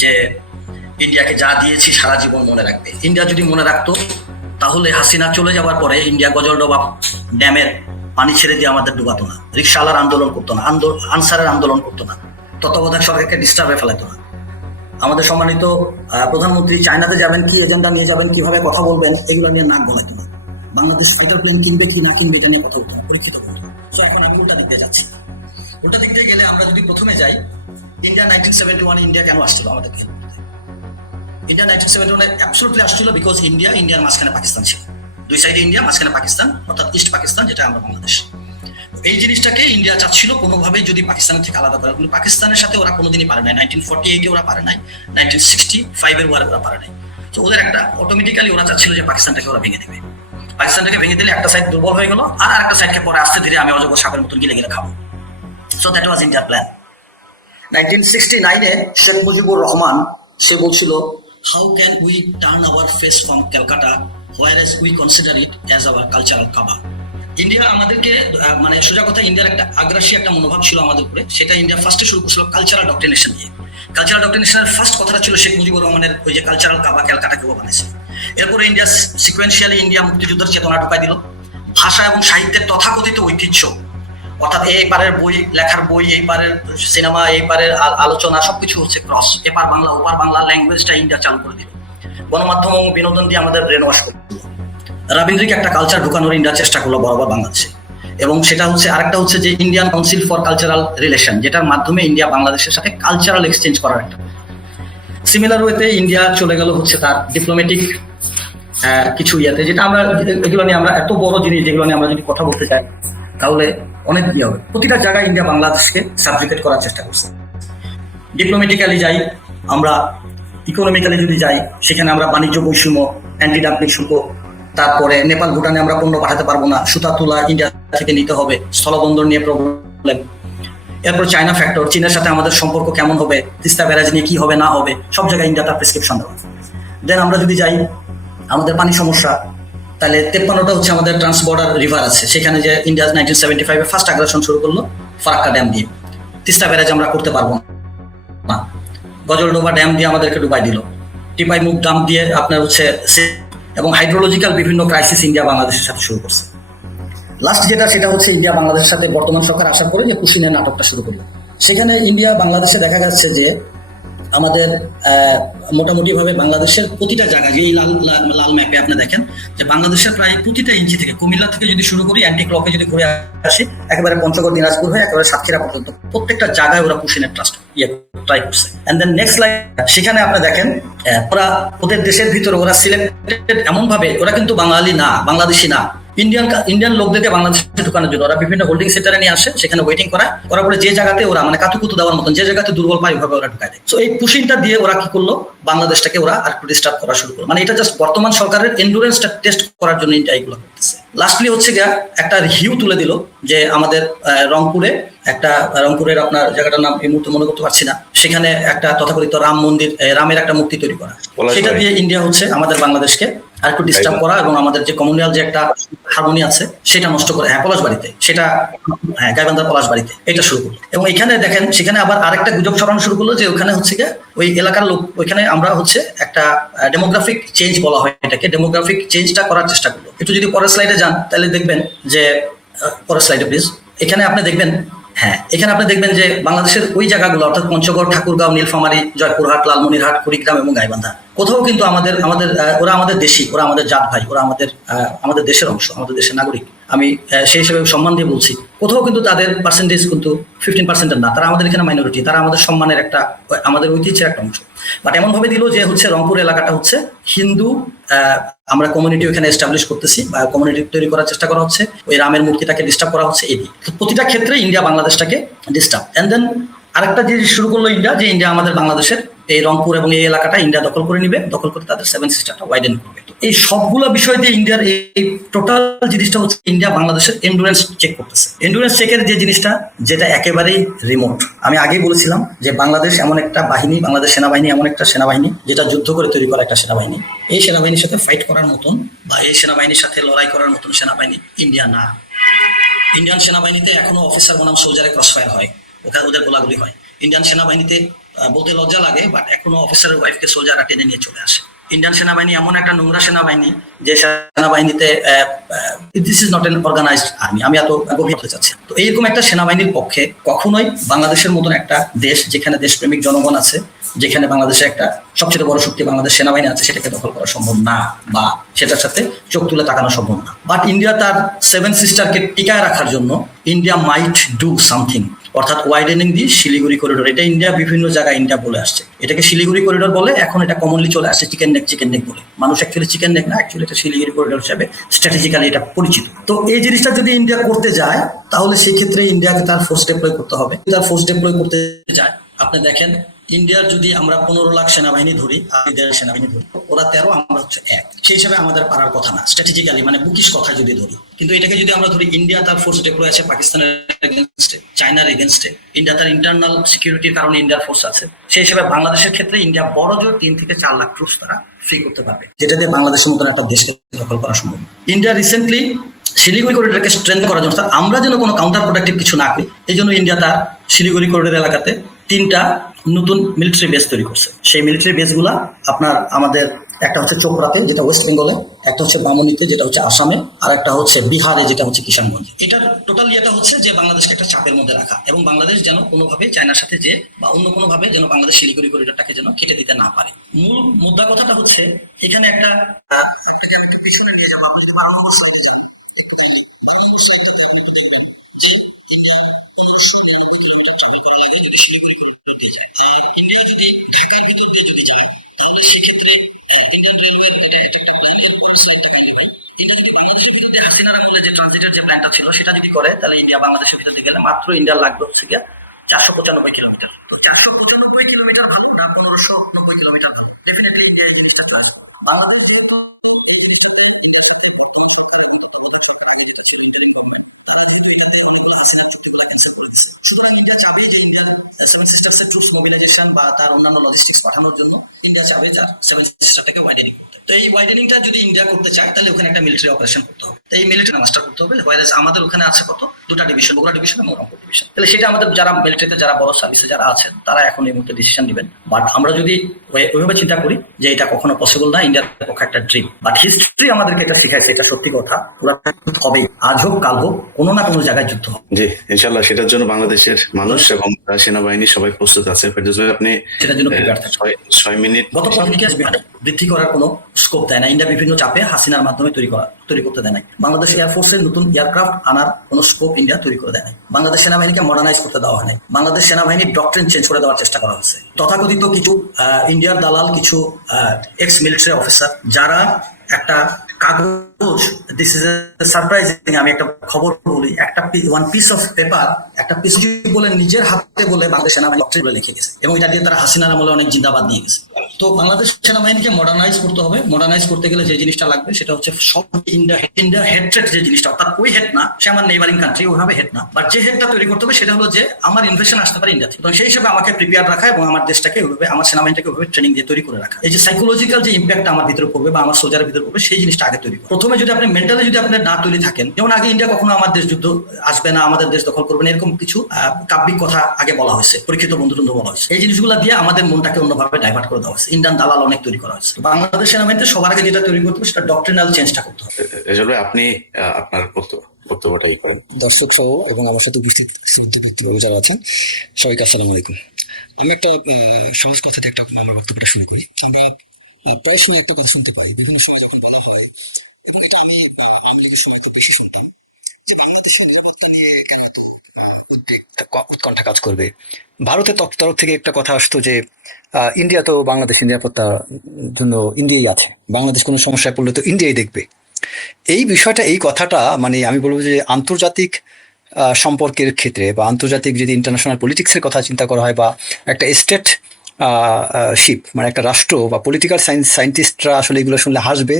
যে ইন্ডিয়াকে যা দিয়েছি সারা জীবন মনে রাখবে, ইন্ডিয়া যদি মনে রাখতো তাহলে হাসিনা চলে যাওয়ার পরে ইন্ডিয়া গজলডোবা ড্যামের পানি ছেড়ে দিয়ে আমাদের ডুবাতো না, রিকশাওয়ালার আন্দোলন করতো না, আনসারের আন্দোলন করতো না, তত্ত্বাবধায়ক সরকারকে ডিস্টার্বে ফেলাতো না। আমাদের সম্মানিত প্রধানমন্ত্রী চায়নাতে যাবেন, কি এজেন্ডা নিয়ে যাবেন, কিভাবে কথা বলবেন, এগুলো নিয়ে নাক গলাইতো না। বাংলাদেশ ফাইটার প্লেন কিনবে কি না কিনবে এটা নিয়ে কথা বলতো না, পরীক্ষিত বলতো। সো এখন আমি উল্টা দিক দিয়ে যাচ্ছি। উল্টা দিক দিয়ে গেলে আমরা যদি প্রথমে যাই, ইন্ডিয়া 1971 ইন্ডিয়া কেন আসছিল আমাদেরকে হেল্প করতে? ইন্ডিয়া 1971 অ্যাবসলিউটলি আসছিল বিকজ ইন্ডিয়ার মাঝখানে পাকিস্তান ছিল। দুই সাইডে ইন্ডিয়া, মাঝখানে পাকিস্তান, অর্থাৎ ইস্ট পাকিস্তান, যেটা আমরা বাংলাদেশ। এই জিনিসটাকে ইন্ডিয়া চাচ্ছিল কোনোভাবেই যদি পাকিস্তান থেকে আলাদা করা, কিন্তু পাকিস্তানের সাথে ওরা কোনোদিনই পারে নাই। 1948 ওরা পারে নাই, 1965 ওয়ারে ওরা পারে নাই। তো ওদের একটা অটোমেটিক্যালি ওরা চাচ্ছিল যে পাকিস্তানটাকে ওরা ভেঙে দেবে। পাকিস্তানটাকে ভেঙে দিলে একটা সাইড দুর্বল হয়ে গেল, আর একটা সাইডকে পরে আস্তে ধীরে আমি অজগর সাপের মতন গিলে গিলে খাবো। সো দ্যাট ওয়াজ ইন্ডিয়ার প্ল্যান। 1969-এ শেখ মুজিবুর রহমান সে বলছিল, how can we turn hour face from Calcutta where we consider it as our cultural Kaaba. India আমাদেরকে মানে সোজা কথা, ইন্ডিয়ার একটা আগ্রাসী একটা মনোভাব ছিল আমাদের উপরে, সেটা ইন্ডিয়া ফার্স্টে শুরু করছিল কালচারাল ডক্ট্রিনেশন দিয়ে। কালচারাল ডক্ট্রিনেশনের ফার্স্ট কথাটা ছিল শেখ মুজিবুর রহমানের ওই যে কালচারাল কাবা ক্যালকাটাকে ও বানাইছে। এরপরে ইন্ডিয়া সিকোয়েন্সিয়ালি ইন্ডিয়া মুক্তিযুদ্ধের চেতনা ঢুকাই দিল। ভাষা এবং সাহিত্যের তথাকথিত ঐতিহ্য, অর্থাৎ এই পারের বই, লেখার বই, এই পারের সিনেমা, এই পারের আলোচনা, সবকিছু হচ্ছে ক্রস। এপার বাংলা ওপার বাংলা ল্যাঙ্গুয়েজটা ইন্ডিয়া চালু করে দিল। গণমাধ্যম এবং বিনোদন দিয়ে আমাদের ব্রেন ওয়াশ করে দিল। রবীন্দ্রিক একটা কালচার ঢুকানোর ইন্ডিয়া চেষ্টা করলো বরাবর বাংলাদেশে। এবং সেটা হচ্ছে আরেকটা হচ্ছে যে Indian council for cultural relation, যেটার মাধ্যমে ইন্ডিয়া বাংলাদেশের সাথে কালচারাল এক্সচেঞ্জ করার একটা। সিমিলার ওয়েতে ইন্ডিয়া চলে গেল হচ্ছে তার ডিপ্লোম্যাটিক কিছু ইয়েতে, যেটা আমরা এগুলো নিয়ে আমরা এত বড় জিনিস যেগুলো নিয়ে আমরা যদি কথা বলতে চাই তাহলে অনেক ইয়ে হবে। প্রতিটা জায়গায় ইন্ডিয়া বাংলাদেশকে সাবজুকেট করার চেষ্টা করছে। ডিপ্লোম্যাটিক্যালি যাই আমরা, ইকোনমিক্যালি যদি যাই সেখানে আমরা বাণিজ্য বৈষম্য, অ্যান্টি ডাম্পিং শুল্ক, তারপরে নেপাল ভুটানে আমরা পণ্য পাঠাতে পারবো না, সুতা তুলা ইন্ডিয়া থেকে নিতে হবে, স্থলবন্দর নিয়ে প্রবলেম। এরপর চায়না ফ্যাক্টর, চীনের সাথে আমাদের সম্পর্ক কেমন হবে, তিস্তা ব্যারাজ নিয়ে কি হবে না হবে, সব জায়গায় ইন্ডিয়া তার প্রেসক্রিপশন দেওয়া। দেন আমরা যদি যাই আমাদের পানি সমস্যা, তাহলে 53টা হচ্ছে আমাদের ট্রান্স বর্ডার রিভার আছে, সেখানে যে ইন্ডিয়া 1975-এ ফার্স্ট আগ্রাসন শুরু করলো ফারাক্কা ড্যাম দিয়ে। তিস্তা ব্যারাজ আমরা করতে পারবো না, গজলডোবা ড্যাম দিয়ে আমাদেরকে ডুবাই দিল, টিপাই মুখ ড্যাম দিয়ে আপনার হচ্ছে, এবং হাইড্রোলজিক্যাল বিভিন্ন ক্রাইসিস ইন্ডিয়া বাংলাদেশের সাথে শুরু করছে। লাস্ট যেটা সেটা হচ্ছে ইন্ডিয়া বাংলাদেশের সাথে বর্তমান সরকার আসার পরে যে পুশিনের নাটকটা শুরু করলো। সেখানে ইন্ডিয়া বাংলাদেশে দেখা যাচ্ছে যে আমাদের মোটামুটি ভাবে বাংলাদেশের প্রতিটা জায়গায়, এই লাল ম্যাপে আপনি দেখেন যে বাংলাদেশের প্রায় প্রতিটা ইঞ্চি থেকে, কুমিল্লা থেকে যদি শুরু করি অ্যান্টি ক্লকে যদি ঘুরে আসি একেবারে পঞ্চগড় দিনাজপুর হয়ে একেবারে সাতক্ষীরা পর্যন্ত প্রত্যেকটা জায়গায় ওরা পুশিনের ট্রাস্ট ট্রাই করছে। এন্ড দেন নেক্সট লাইন, সেখানে আপনি দেখেন ওরা ওদের দেশের ভিতরে ওরা সিলেক্টেড এমন ভাবে, ওরা কিন্তু বাঙালি না, বাংলাদেশি না, ইন্ডিয়ান লোকদেরকে বাংলাদেশে ঢুকানোর জন্য ওরা বিভিন্ন হোল্ডিং সেন্টারে নিয়ে আসে, সেখানে ওয়েটিং করার পরে যে জায়গাতে ওরা মানে কাতুকুতু দেওয়ার মতন, যে জায়গাতে দুর্বল পায় ওইভাবে ওরা ঢুকায় দেয়। তো এই পুশিংটা দিয়ে ওরা কি করলো, বাংলাদেশটাকে ওরা আর একটু ডিস্টার্ব করা শুরু করলো। মানে এটা জাস্ট বর্তমান সরকারের এন্ডুরেন্সটা টেস্ট করার জন্য ইন্ডিয়া এগুলো করতেছে। লাস্টলি হচ্ছে গিয়া একটা হিউ তুলে দিল যে আমাদের রংপুরের আপনার জায়গাটার নাম এই মুহূর্তে মনে করতে পারছি না, সেখানে একটা তথাকথিত রাম মন্দির, রামের একটা মূর্তি তৈরি করা, সেটা দিয়ে ইন্ডিয়া হচ্ছে আমাদের বাংলাদেশকে আর একটু ডিস্টার্ব করা এবং আমাদের যে কমিউনাল যে একটা হারমোনি আছে সেটা নষ্ট করে, পলাশবাড়িতে সেটা, গাইবান্ধার পলাশবাড়িতে এটা শুরু করলো। এবং এখানে দেখেন সেখানে আবার আরেকটা গুজব ছড়ানো শুরু করলো যে ওখানে হচ্ছে গিয়ে ওই এলাকার লোক, ওইখানে আমরা হচ্ছে একটা ডেমোগ্রাফিক চেঞ্জ বলা হয় এটাকে, ডেমোগ্রাফিক চেঞ্জটা করার চেষ্টা করলো। একটু যদি পরের স্লাইডে যান তাহলে দেখবেন যে, পরের স্লাইডে প্লিজ, এখানে আপনি দেখবেন, এখানে আপনি দেখবেন যে বাংলাদেশের ওই জায়গাগুলো অর্থাৎ পঞ্চগড়, ঠাকুরগাঁও, নীলফামারী, জয়পুরহাট, লালমনিরহাট, কুড়িগ্রাম এবং গাইবান্ধা, কোথাও কিন্তু ওরা আমাদের দেশি, ওরা আমাদের জাত ভাই, ওরা আমাদের দেশের অংশ, আমাদের দেশের নাগরিক। আমি সেই হিসেবে সম্মান দিয়ে বলছি, কোথাও কিন্তু তাদের পার্সেন্টেজ কিন্তু 15% না, তারা আমাদের এখানে মাইনরিটি, তারা আমাদের সম্মানের একটা, আমাদের ঐতিহ্যের একটা অংশ। বাট এমন ভাবে দিল যে হচ্ছে রংপুর এলাকাটা হচ্ছে হিন্দু, আমরা কমিউনিটি ওখানে এস্টাবলিশ করতেছি বা কমিউনিটি তৈরি করার চেষ্টা করা হচ্ছে, ওই রামের মূর্তিটাকে ডিস্টার্ব করা হচ্ছে। এই প্রতিটা ক্ষেত্রে ইন্ডিয়া বাংলাদেশটাকে ডিস্টার্ব। এন্ড দেন আরেকটা জিনিস শুরু করলো ইন্ডিয়া, যে ইন্ডিয়া আমাদের বাংলাদেশের এই রংপুর এবং এই এলাকাটা ইন্ডিয়া দখল করে নিবে, দখল করে তাদের 7 সিস্টারটা ওয়াইডেন করবে। এই সবগুলো বিষয় দিয়ে ইন্ডিয়ার এই টোটাল জিনিসটা হচ্ছে ইন্ডিয়া বাংলাদেশের এন্ডুরেন্স চেক করতেছে। এন্ডুরেন্স চেকের যে জিনিসটা, যেটা একেবারেই রিমোট। আমি আগেই বলেছিলাম যে বাংলাদেশ এমন একটা বাহিনী, বাংলাদেশ সেনাবাহিনী এমন একটা সেনাবাহিনী যেটা যুদ্ধ করে তৈরি করা একটা সেনাবাহিনী। এই সেনাবাহিনীর সাথে ফাইট করার মতন বা এই সেনাবাহিনীর সাথে লড়াই করার মতন সেনাবাহিনী ইন্ডিয়া না। ইন্ডিয়ান সেনাবাহিনীতে এখনো অফিসার বনাম সোলজারে ক্রসফায়ার হয়, ওখানে ওদের গোলাগুলি হয়। ইন্ডিয়ান সেনাবাহিনীতে বলতে লজ্জা লাগে, বাট এখনো অফিসারের ওয়াইফকে সোলজাররা টেনে নিয়ে চলে আসে। ইন্ডিয়ান সেনাবাহিনী এমন একটা নোংরা সেনাবাহিনী যে সেনাবাহিনীতে this is not an organised army. আমি এত গভীর হতে চাচ্ছি। তো এইরকম একটা সেনাবাহিনীর পক্ষে কখনোই বাংলাদেশের মতন একটা দেশ, যেখানে দেশপ্রেমিক জনগণ আছে, যেখানে বাংলাদেশে একটা সবচেয়ে বড় শক্তি বাংলাদেশ সেনাবাহিনী আছে, সেটাকে দখল করা সম্ভব না বা সেটার সাথে চোখ তুলে তাকানো সম্ভব না। বাট ইন্ডিয়া তার 7 সিস্টারকে টিকায় রাখার জন্য ইন্ডিয়া মাইট ডু সামথিং। অর্থাৎ ওয়াইডেনিং দি শিলিগুড়ি করিডোর। এটা ইন্ডিয়া বিভিন্ন জায়গায় ইন্ডিয়া বলে আসছে, এটাকে শিলিগুড়ি করিডোর বলে। এখন এটা কমনলি চলে আসছে চিকেন নেক বলে। মানুষ অ্যাকচুয়ালি চিকেন নেক না, অ্যাকচুয়ালি এটা শিলিগুড়ি করিডোর হিসাবে স্ট্র্যাটেজিক্যালি এটা পরিচিত। তো এই জিনিসটা যদি ইন্ডিয়া করতে যায় তাহলে সেই ক্ষেত্রে ইন্ডিয়াকে তার ফোর্স ডিপ্লয় করতে হবে। তার ফোর্স ডিপ্লয় করতে যায়, আপনি দেখেন ইন্ডিয়ার যদি আমরা 15 লাখ সেনাবাহিনী ধরি আর ইন্ডিয়ার সেনাবাহিনী ধরি, ওরা 13, আমরা হচ্ছে 1, সেই হিসাবে আমাদের পারার কথা না স্ট্র্যাটেজিক্যালি, মানে বুকিশ কথা যদি ধরি। কিন্তু এটাকে যদি আমরা ধরি, ইন্ডিয়া তার ফোর্স ডিপ্লয় আছে পাকিস্তানের এগেনস্টে, চায়নার এগেনস্টে, ইন্ডিয়া তার ইন্টারনাল সিকিউরিটির কারণে ইন্ডিয়ার ফোর্স আছে। সেই হিসাবে বাংলাদেশের ক্ষেত্রে ইন্ডিয়া বড় জোর 3 থেকে 4 লাখ ট্রুপস তারা ফ্রি করতে পারবে, যেটা দিয়ে বাংলাদেশের মতন একটা দেশকে দখল করা সম্ভব। ইন্ডিয়া রিসেন্টলি শিলিগুড়ি করিডোরকে স্ট্রেংথ করার জন্য, আমরা যেন কোনো কাউন্টার প্রোডাক্টিভ কিছু না করি, এই জন্য ইন্ডিয়া তার শিলিগুড়ি করিডোর এলাকাতে 3টা নতুন মিলিটারি বেস তৈরি করছে। সেই মিলিটারি বেসগুলা আপনার আমাদের একটা হচ্ছে চোপড়াতে, যেটা ওয়েস্ট বেঙ্গলে, একটা হচ্ছে বামুনিতে, যেটা হচ্ছে আসামে, আর একটা হচ্ছে বিহারে, যেটা হচ্ছে কিষানগঞ্জ। এটার টোটাল ইয়েটা হচ্ছে যে বাংলাদেশকে একটা চাপের মধ্যে রাখা, এবং বাংলাদেশ যেন কোনোভাবে চায়নার সাথে যে বা অন্য কোনোভাবে যেন বাংলাদেশ শিলিগুড়ি করিডোরটাকে যেন কেটে দিতে না পারে। মূল মুদ্রা কথাটা হচ্ছে এখানে একটা সেটা যদি করে, তাহলে ইন্ডিয়া বাংলাদেশের ভিতর থেকে মাত্র ইন্ডিয়া লাগবে হচ্ছে গিয়া 495 কিলোমিটার। মোবিলাইজেশন বা তার অন্যান্য লজিস্টিক্স পাঠানোর জন্য ইন্ডিয়া যাবে, যার 7 সিস্টেমটাকে ওয়াইডেনিং। তো এই ওয়াইডেনিংটা যদি ইন্ডিয়া করতে চায় তাহলে ওখানে একটা মিলিটারি অপারেশন করতে হবে। তো এই মিলিটারি মাস্টার করতে হবে। হোয়াইজ আমাদের ওখানে আছে কত, 2টা ডিভিশন, বগুড়া ডিভিশন এবং রংপুর ডিভিশন। তাহলে সেটা আমাদের যারা মিলিটারিতে, যারা বড় সার্ভিসে যারা আছেন, তারা এখন এই মুহূর্তে ডিসিশন নেবেন। বাট আমরা যদি ওইভাবে চিন্তা করি যে এটা কখনো পসিবল না, ইন্ডিয়ার পক্ষে একটা ড্রিম। বাট হিস্ট্রি আমাদেরকে এটা শিখাইছে, এটা সত্যি কথা, পুরা হবেই, আজ হোক কাল হোক, কোনো না কোনো জায়গায় যুদ্ধ হবে। জি, ইনশাল্লাহ সেটার জন্য বাংলাদেশের মানুষ এবং সেনাবাহিনী সবাই প্রস্তুত আছে। ফেরদৌস ভাই, আপনি সেটার জন্য প্রিপেয়ার থাকবে। 6 মিনিট গত পলিটিক্যাস বৃদ্ধি করার কোনো স্কোপ দেয় না। ইন্ডিয়া বিভিন্ন চাপে হাসিনার মাধ্যমে তৈরি করতে দেয় নাই। বাংলাদেশ এয়ারফোর্সের নতুন এয়ারক্রাফট আনার কোনো স্কোপ ইন্ডিয়া তৈরি করে দেয় নাই। বাংলাদেশ সেনাবাহিনীকে মডার্নাইজ করতে দেওয়া হয় নাই। বাংলাদেশ সেনাবাহিনীর ডক্ট্রিন চেঞ্জ করে দেওয়ার চেষ্টা করা হয়েছে। তথাকথিত কিছু ইন্ডিয়ার দালাল, কিছু এক্স মিলিটারি অফিসার, যারা একটা কাগজ, দিস ইজ সারপ্রাইজিং, আমি একটা খবর বলি, একটা ওয়ান পিস অফ পেপার, একটা পিস বলে নিজের হাতে বলে বাংলাদেশ সেনাবাহিনী ডক্ট্রিন বলে লিখে গেছে, এবং এটা দিয়ে তারা হাসিনার আমলে অনেক জিন্দাবাদ দিয়ে গেছে। তো বাংলাদেশ সেনাবাহিনীকে মডার্নাইজ করতে হবে। মডার্নাইজ করতে গেলে যে জিনিসটা লাগবে সেটা হচ্ছে সব ইন্ডিয়া হেড যে জিনিসটা, অর্থাৎ ওই হেড না, সে আমার নেইবারিং কান্ট্রি, ওইভাবে হেড না, বাট যে হেডটা তৈরি করতে হবে সেটা হলো যে আমার ইনভেশন আসতে পারে ইন্ডিয়া থেকে। তো সেই হিসাবে আমাকে প্রিপেয়ার রাখা এবং আমার দেশটাকে ওইভাবে, আমার সেনাবাহিনীটাকে ওইভাবে ট্রেনিং দিয়ে তৈরি করে রাখা। এই যে সাইকোলজিক্যাল যে ইম্প্যাক্ট আমার ভিতরে পড়বে বা আমার সোলজারের ভিতরে পড়বে, সেই জিনিসটা আগে তৈরি। প্রথমে যদি আপনি মেন্টালি যদি আপনি না তৈরি থাকেন, যেমন আগে ইন্ডিয়া কখনো আমার দেশ যুদ্ধ আসবে না, আমাদের দেশ দখল করবে না, এরকম কিছু কাব্যিক কথা আগে বলা হয়েছে, পরীক্ষিত বন্ধু বলা হয়েছে। এই জিনিসগুলো দিয়ে আমাদের মনটাকে অন্যভাবে ডাইভার্ট করে দেওয়া হয়েছে। ইন্ডিয়ান দালাল অনেক তৈরি করা হয়েছে। বাংলাদেশ সেনাবাহিনীতে সবার আগে যেটা তৈরি করতে হবে সেটা ডক্ট্রিনাল চেঞ্জটা করতে হবে। এজন্য আপনি আপনার বক্তব্যটাই করেন। দর্শক সহ এবং আমার সাথে উপস্থিত শ্রদ্ধা ব্যক্তিবর্গ যারা আছেন, সবাইকে আসসালামু আলাইকুম। আমি একটা সহজ কথাতে একটা আমার বক্তব্যটা শুরু করি। আমরা প্রায় সময় একটা কথা শুনতে পাই, বিভিন্ন সময় যখন বলা হয়, এবং এটা আমি আওয়ামী লীগের সময় তো বেশি শুনতাম, যে বাংলাদেশের নিরাপত্তা নিয়ে কেন এত উৎকণ্ঠা কাজ করবে। ভারতের তরফ থেকে একটা কথা আসতো যে ইন্ডিয়া তো বাংলাদেশের নিরাপত্তার জন্য ইন্ডিয়াই আছে, বাংলাদেশ কোনো সমস্যায় পড়লে তো ইন্ডিয়াই দেখবে। এই বিষয়টা, এই কথাটা, মানে আমি বলবো যে আন্তর্জাতিক সম্পর্কের ক্ষেত্রে বা আন্তর্জাতিক যদি ইন্টারন্যাশনাল পলিটিক্সের কথা চিন্তা করা হয়, বা একটা স্টেট শিপ, মানে একটা রাষ্ট্র বা পলিটিক্যাল সায়েন্টিস্টরা আসলে এগুলো শুনলে হাসবে,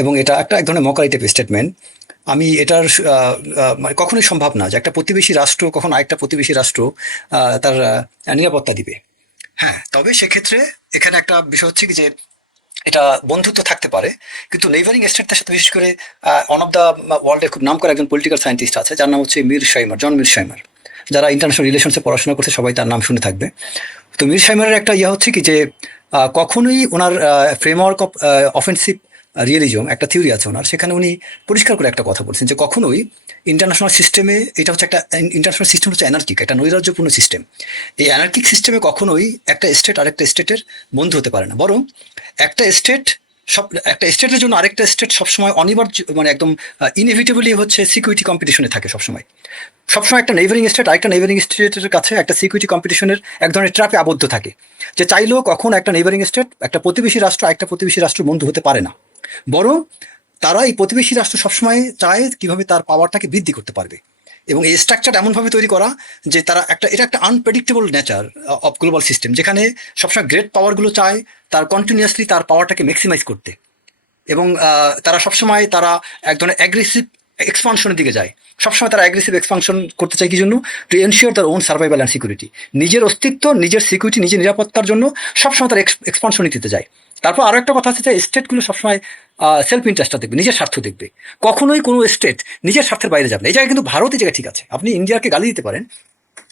এবং এটা একটা এক ধরনের মকারি টাইপ স্টেটমেন্ট। আমি এটার কখনোই সম্ভব না যে একটা প্রতিবেশী রাষ্ট্র কখন আরেকটা প্রতিবেশী রাষ্ট্র তার নিরাপত্তা দিবে। হ্যাঁ, তবে সেক্ষেত্রে এখানে একটা বিষয় হচ্ছে কি যে এটা বন্ধুত্ব থাকতে পারে, কিন্তু নেইবারিং স্টেটদের সাথে, বিশেষ করে ওয়ান অফ দ্য ওয়ার্ল্ডের খুব নাম করা একজন পলিটিক্যাল সায়েন্টিস্ট আছে, যার নাম হচ্ছে জন মিরশাইমার। যারা ইন্টারন্যাশনাল রিলেশনসে পড়াশোনা করছে সবাই তার নাম শুনে থাকবে। তো মিরশাইমারের একটা হচ্ছে কি যে কখনোই ওনার ফ্রেমওয়ার্ক অফ অফেন্সিভ রিয়েলিজম একটা থিওরি আছে ওনার, সেখানে উনি পরিষ্কার করে একটা কথা বলছেন যে কখনোই ইন্টারন্যাশনাল সিস্টেমে, এটা হচ্ছে একটা ইন্টারন্যাশনাল সিস্টেম হচ্ছে অ্যানার্কিক, একটা নৈরাজ্যপূর্ণ সিস্টেম। এই অ্যানার্কিক সিস্টেমে কখনোই একটা স্টেট আরেকটা স্টেটের বন্ধু হতে পারে না, বরং একটা স্টেটের জন্য আরেকটা স্টেট সবসময় অনিবার্য, মানে একদম ইনএভিটেবলি হচ্ছে সিকিউরিটি কম্পিটিশনে থাকে সবসময়। সবসময় একটা নেইবারিং স্টেট আরেকটা নেইবারিং স্টেটের কাছে একটা সিকিউরিটি কম্পিটিশনের এক ধরনের ট্র্যাপে আবদ্ধ থাকে, যে চাইলেও কখন একটা নেইবারিং স্টেট একটা প্রতিবেশী রাষ্ট্র একটা প্রতিবেশী রাষ্ট্র বন্ধু হতে পারে না, বরং তারা এই প্রতিবেশী রাষ্ট্র সবসময় চায় কিভাবে তার পাওয়ারটাকে বৃদ্ধি করতে পারবে। এবং এই স্ট্রাকচার এমনভাবে তৈরি করা যে তারা এটা একটা unpredictable nature of global system, যেখানে সবসময় গ্রেট পাওয়ারগুলো চায় তার কন্টিনিউয়াসলি তার পাওয়ারটাকে ম্যাক্সিমাইজ করতে, এবং তারা সবসময় তারা এক ধরনের অ্যাগ্রেসিভ এক্সপানশনের দিকে যায়। সবসময় তারা অ্যাগ্রেসিভ এক্সপানশন করতে চায় কি জন্য? টু এনশিওর তার ওন সার্ভাইভাল অ্যান্ড সিকিউরিটি, নিজের অস্তিত্ব, নিজের সিকিউরিটি, নিজের নিরাপত্তার জন্য সবসময় তারা এক্সপানশন দিতে যায়। তারপর আরও একটা কথা আছে যে স্টেটগুলো সবসময় সেলফ ইন্টারেস্টটা দেখবে, নিজের স্বার্থ দেখবে, কখনোই কোনো স্টেট নিজের স্বার্থের বাইরে যাবে না। এই জায়গায় কিন্তু ভারত এই জায়গায় ঠিক আছে, আপনি ইন্ডিয়াকে গালি দিতে পারেন,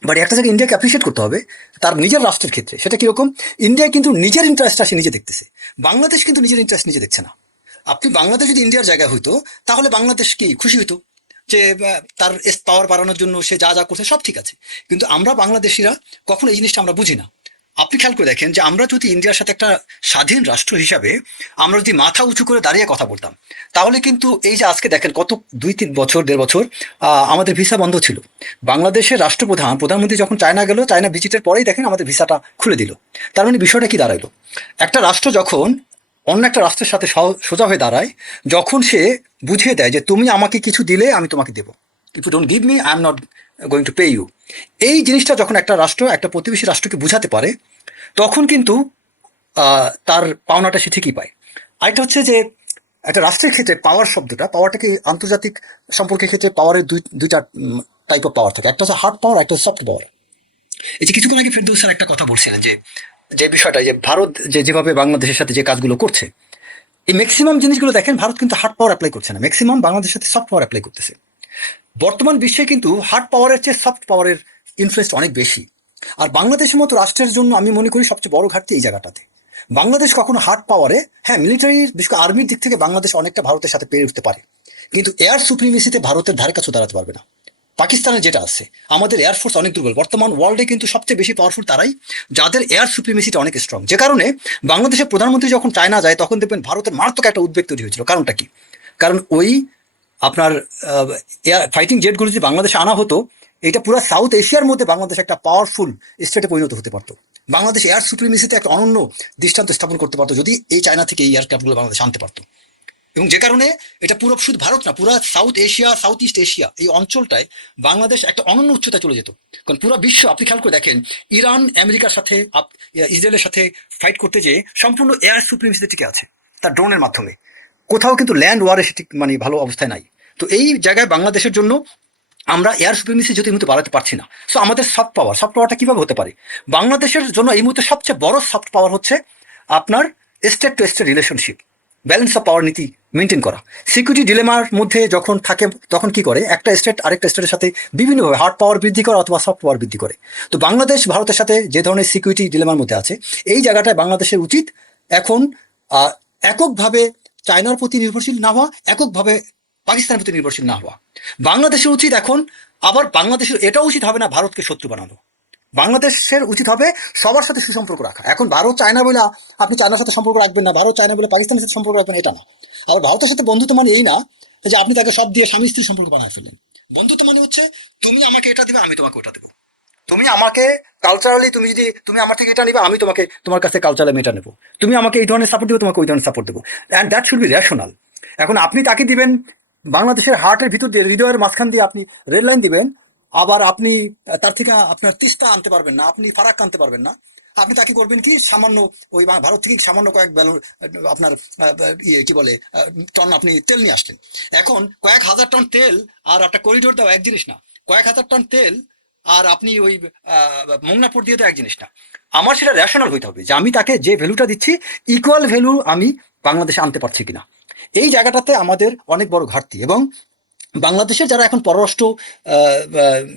বাট একটা জায়গায় ইন্ডিয়াকে অ্যাপ্রিসিয়েট করতে হবে তার নিজের রাষ্ট্রের ক্ষেত্রে। সেটা কিরকম? ইন্ডিয়া কিন্তু নিজের ইন্টারেস্টটা সে নিজে দেখতেছে, বাংলাদেশ কিন্তু নিজের ইন্টারেস্ট নিজে দেখছে না। আপনি বাংলাদেশ যদি ইন্ডিয়ার জায়গায় হইতো তাহলে বাংলাদেশ কি খুশি হইতো যে তার পাওয়ার বাড়ানোর জন্য সে যা যা করছে সব ঠিক আছে, কিন্তু আমরা বাংলাদেশিরা কখনো এই জিনিসটা আমরা বুঝি না। আপনি খেয়াল করে দেখেন যে আমরা যদি ইন্ডিয়ার সাথে একটা স্বাধীন রাষ্ট্র হিসাবে আমরা যদি মাথা উঁচু করে দাঁড়িয়ে কথা বলতাম, তাহলে কিন্তু এই যে আজকে দেখেন কত 2-3 বছর 1.5 বছর আমাদের ভিসা বন্ধ ছিল। বাংলাদেশের প্রধানমন্ত্রী যখন চায়না গেল, চায়না ভিজিটের পরেই দেখেন আমাদের ভিসাটা খুলে দিল। তার মানে বিষয়টা কি দাঁড়াইলো? একটা রাষ্ট্র যখন অন্য একটা রাষ্ট্রের সাথে সোজা হয়ে দাঁড়ায়, যখন সে বুঝিয়ে দেয় যে তুমি আমাকে কিছু দিলে আমি তোমাকে দেবো, if you don't give me I am not going to pay you, এই জিনিসটা যখন একটা রাষ্ট্র একটা প্রতিবেশী রাষ্ট্রকে বুঝাতে পারে, তখন কিন্তু তার পাওনাটা সে ঠিকই পায়। আরেকটা হচ্ছে যে একটা রাষ্ট্রের ক্ষেত্রে পাওয়ার শব্দটা, পাওয়ারটাকে আন্তর্জাতিক সম্পর্কের ক্ষেত্রে পাওয়ারের দুইটা টাইপ অফ পাওয়ার থাকে, একটা হচ্ছে হার্ড পাওয়ার, একটা হচ্ছে সফট পাওয়ার। এই যে কিছুক্ষণ আগে ফেরদৌস স্যার একটা কথা বলছিলেন যে যে বিষয়টা যে ভারত যেভাবে বাংলাদেশের সাথে যে কাজগুলো করছে, এই ম্যাক্সিমাম জিনিসগুলো দেখেন ভারত কিন্তু হার্ড পাওয়ার অ্যাপ্লাই করছে না, ম্যাক্সিমাম বাংলাদেশের সাথে সফট পাওয়ার অ্যাপ্লাই করতেছে। বর্তমান বিশ্বে কিন্তু হার্ড পাওয়ারের চেয়ে সফট পাওয়ারের ইনফ্লুয়েন্স অনেক বেশি। আর বাংলাদেশের মতো রাষ্ট্রের জন্য আমি মনে করি সবচেয়ে বড় ঘাটতি এই জায়গাটাতে। বাংলাদেশ কখনো হার্ড পাওয়ারে, হ্যাঁ মিলিটারি বিশেষ করে আর্মির দিক থেকে বাংলাদেশ অনেকটা ভারতের সাথে পেরে উঠতে পারে, কিন্তু এয়ার সুপ্রিমেসিতে ভারতের ধারে কাছে দাঁড়াতে পারবে না। পাকিস্তানের যেটা আছে, আমাদের এয়ারফোর্স অনেক দুর্বল। বর্তমান ওয়ার্ল্ডে কিন্তু সবচেয়ে বেশি পাওয়ারফুল তারাই যাদের এয়ার সুপ্রিমেসিটা অনেক স্ট্রং, যে কারণে বাংলাদেশের প্রধানমন্ত্রী যখন চায়না যায় তখন দেখবেন ভারতের মারাত্মক একটা উদ্বেগ তৈরি হয়েছিল। কারণটা কি? কারণ ওই আপনার এয়ার ফাইটিং জেটগুলো যদি বাংলাদেশে আনা হতো, এটা পুরো সাউথ এশিয়ার মধ্যে বাংলাদেশ একটা পাওয়ারফুল স্টেটে পরিণত হতে পারতো। বাংলাদেশ এয়ার সুপ্রিমেসিতে একটা অনন্য দৃষ্টান্ত স্থাপন করতে পারতো যদি এই চায়না থেকে এই এয়ারক্রাফটগুলো বাংলাদেশ আনতে পারতো। এবং যে কারণে এটা পুরো শুধু ভারত না, পুরো south Asia, south east Asia এই অঞ্চলটায় বাংলাদেশ একটা অনন্য উচ্চতা চলে যেত। কারণ পুরো বিশ্ব আপনি খেয়াল করে দেখেন, ইরান আমেরিকার সাথে ইসরায়েলের সাথে ফাইট করতে যেয়ে সম্পূর্ণ এয়ার সুপ্রিমেসিতে টিকে আছে তার ড্রোনের মাধ্যমে, কোথাও কিন্তু ল্যান্ড ওয়ারে সেটি মানে ভালো অবস্থায় নাই। তো এই জায়গায় বাংলাদেশের জন্য আমরা এয়ার সুপ্রিমেসি যদি এই মুহূর্তে বাড়াতে পারছি না। সো আমাদের সফট পাওয়ারটা কিভাবে হতে পারে? বাংলাদেশের জন্য এই মুহূর্তে সবচেয়ে বড় সফট পাওয়ার হচ্ছে আপনার state to state relationship, balance of power নীতি মেনটেন করা। সিকিউরিটি ডিলেমার মধ্যে যখন থাকে তখন কি করে, একটা স্টেট আরেকটা স্টেটের সাথে বিভিন্নভাবে হার্ড পাওয়ার বৃদ্ধি করে অথবা সফট পাওয়ার বৃদ্ধি করে। তো বাংলাদেশ ভারতের সাথে যে ধরনের সিকিউরিটি ডিলেমার মধ্যে আছে, এই জায়গাটায় বাংলাদেশের উচিত এখন এককভাবে চায়নার প্রতি নির্ভরশীল না হওয়া, এককভাবে পাকিস্তানের প্রতি নির্ভরশীল না হওয়া। বাংলাদেশের উচিত এখন আবার বাংলাদেশের এটা উচিত হবে না ভারতকে শত্রু বানানো। বাংলাদেশের উচিত হবে সবার সাথে সুসম্পর্ক রাখা। এখন ভারত চায়না বলে আপনি চায়নার সাথে সম্পর্ক রাখবেন না, ভারত চায়না বলে পাকিস্তানের সাথে সম্পর্ক রাখবেন এটা না। আবার ভারতের সাথে বন্ধুত্ব মানে এই না যে আপনি তাকে সব দিয়ে স্বামী স্ত্রীর সম্পর্ক বানায় ফেললেন। বন্ধুত্ব মানে হচ্ছে তুমি আমাকে এটা দেবে, আমি তোমাকে ওটা দেবো। তুমি আমাকে কালচারালি তুমি আমার থেকে এটা নিবে, আমি তোমার কাছে কালচারালি এটা নেবো। তুমি আমাকে এই ধরনের সাপোর্ট দেবো, তোমাকে ওই ধরনের সাপোর্ট দেবো, and that should be rational. এখন আপনি তাকে দিবেন বাংলাদেশের হার্টের ভিতর দিয়ে, হৃদয়ের মাঝখান দিয়ে আপনি রেল লাইন দিবেন, আবার আপনি তার থেকে আপনার তিস্তা আনতে পারবেন না, আপনি ফারাক্কা আনতে পারবেন না। আপনি তাকে করবেন কি, সামান্য ওই ভারত থেকে সামান্য কয়েক আপনার কি বলে টন আপনি তেল নিয়ে আসলেন। এখন কয়েক হাজার টন তেল আর একটা করিডোর দেওয়া এক জিনিস না, কয়েক হাজার টন তেল আর আপনি ওই মোংনাপুর দিয়ে তো এক জিনিস না। আমার সেটা রেশনাল হইতে হবে যে আমি তাকে যে ভ্যালুটা দিচ্ছি ইকুয়াল ভ্যালু আমি বাংলাদেশে আনতে পারছি কিনা। এই জায়গাটাতে আমাদের অনেক বড় ঘাটতি। এবং বাংলাদেশের যারা এখন পররাষ্ট্র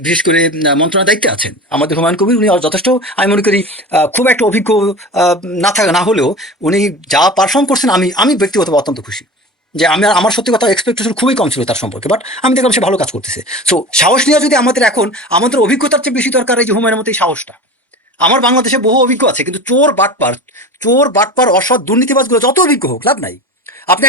বিশেষ করে মন্ত্রণালয়ের দায়িত্বে আছেন, আমাদের হুমায়ুন কবির, উনি যথেষ্ট আমি মনে করি খুব একটা অভিজ্ঞ না হলেও উনি যা পারফর্ম করছেন আমি ব্যক্তিগতভাবে অত্যন্ত খুশি। যে আমার সত্যি কথা এক্সপেকটেশন খুবই কম ছিল তার সম্পর্কে, বাট আমি দেখলাম সে ভালো কাজ করতেছে। সো সাহস নিয়ে যদি আমাদের অভিজ্ঞতার চেয়ে বেশি দরকার এই যে হুমায়ুনের মতো এই সাহসটা। আমার বাংলাদেশে বহু অভিজ্ঞ আছে, কিন্তু চোর বাটপার অসৎ দুর্নীতিবাজগুলো যত অভিজ্ঞ হোক লাভ নাই। আপনি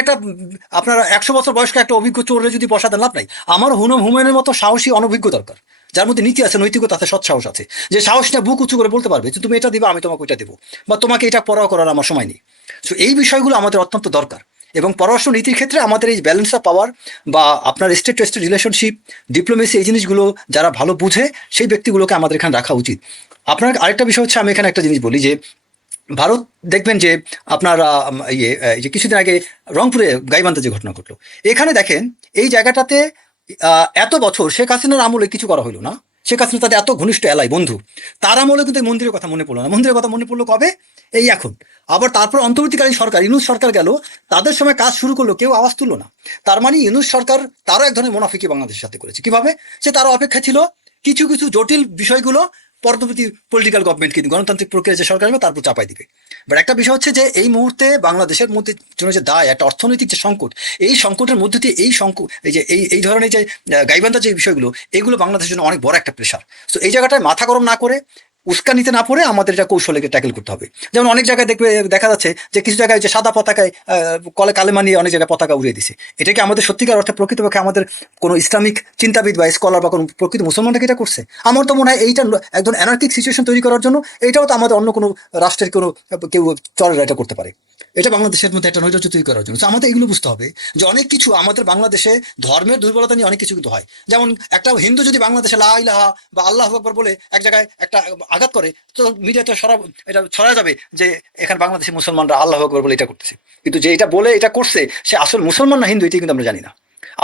আপনার 100 বছর বয়স্ক একটা অভিজ্ঞ চোরে যদি বসাতেন লাভ নাই। আমার হুমায়ুনের মতো সাহসী অনভিজ্ঞ দরকার, যার মধ্যে নীতি আছে, নৈতিকতা আছে, সৎ সাহস আছে, যে সাহস নিয়ে বুক উঁচু করে বলতে পারবে যে তুমি এটা দিবা, আমি তোমাকে ওইটা দেবো, বা তোমাকে এটা পরোয়া করার আমার সময় নেই। সো এই বিষয়গুলো আমাদের অত্যন্ত দরকার। এবং পররাষ্ট্র নীতির ক্ষেত্রে আমাদের এই ব্যালেন্স অফ পাওয়ার বা আপনার state to state relationship, diplomacy, এই জিনিসগুলো যারা ভালো বুঝে সেই ব্যক্তিগুলোকে আমাদের এখানে রাখা উচিত। আপনার আরেকটা বিষয় হচ্ছে, আমি এখানে একটা জিনিস বলি যে ভারত দেখবেন যে আপনার এই যে কিছুদিন আগে রংপুরে গাইবান্ধা যে ঘটনা ঘটলো, এখানে দেখেন এই জায়গাটাতে এত বছর শেখ হাসিনার আমলে কিছু করা হলো না। শেখ হাসিনা তাদের এত ঘনিষ্ঠ এলাই বন্ধু, তার আমলে কিন্তু এই মন্দিরের কথা মনে পড়লো না। মন্দিরের কথা মনে পড়লো কবে? এই এখন। আবার তারপর অন্তর্বর্তীকালীন সরকার, ইউনূস সরকার গেল, তাদের সময় কাজ শুরু করলো, কেউ আওয়াজ তুললো না। তার মানে ইউনূস সরকার তারও এক ধরনের মুনাফিকি বাংলাদেশের সাথে করেছে। কিভাবে? সে তারও অপেক্ষা ছিল কিছু কিছু জটিল বিষয়গুলো পরবর্তী পলিটিক্যাল গভর্নমেন্ট, কিন্তু গণতান্ত্রিক প্রক্রিয়া যে সরকার হবে তারপর চাপাই দিবে। বাট একটা বিষয় হচ্ছে যে এই মুহূর্তে বাংলাদেশের মধ্যে জন্য যে দায়, একটা অর্থনৈতিক যে সংকট, এই সংকটের মধ্যে দিয়ে এই সংকট, এই যে এই ধরনের যে গাইবান্ধা যে বিষয়গুলো, এগুলো বাংলাদেশের জন্য অনেক বড় একটা প্রেশার। তো এই জায়গাটায় মাথা গরম না করে, উস্কানিতে না পড়ে আমাদের এটা কৌশলে ট্যাকেল করতে হবে। যেমন অনেক জায়গায় দেখা যাচ্ছে যে কিছু জায়গায় যে সাদা পতাকায় কলে কালেমা নিয়ে অনেক জায়গায় পতাকা উড়িয়ে দিছে। এটা কি আমাদের সত্যিকার অর্থে প্রকৃতপক্ষে আমাদের কোনো ইসলামিক চিন্তাবিদ বা স্কলার বা কোনো প্রকৃত মুসলমানরা এটা করছে? আমার তো মনে হয় এইটা একদম অ্যানার্কিক সিচুয়েশন তৈরি করার জন্য, এটাও তো আমাদের অন্য কোনো রাষ্ট্রের কোনো কেউ চলেরা এটা করতে পারে। এটা বাংলাদেশের মধ্যে একটা নৈরাজ্য তৈরি করার জন্য। তো আমাদের এগুলো বুঝতে হবে যে অনেক কিছু আমাদের বাংলাদেশে ধর্মের দুর্বলতা নিয়ে অনেক কিছু কিন্তু হয়। যেমন একটা হিন্দু যদি বাংলাদেশে লা ইলাহা বা আল্লাহু আকবার বলে এক জায়গায় একটা আঘাত করে, তো মিডিয়াতে এটা ছড়া যাবে যে এখানে বাংলাদেশি মুসলমানরা আল্লাহু আকবার বলে এটা করতেছে। কিন্তু যে এটা বলে এটা করছে সে আসল মুসলমান না হিন্দু, এটাই কিন্তু আমরা জানি না।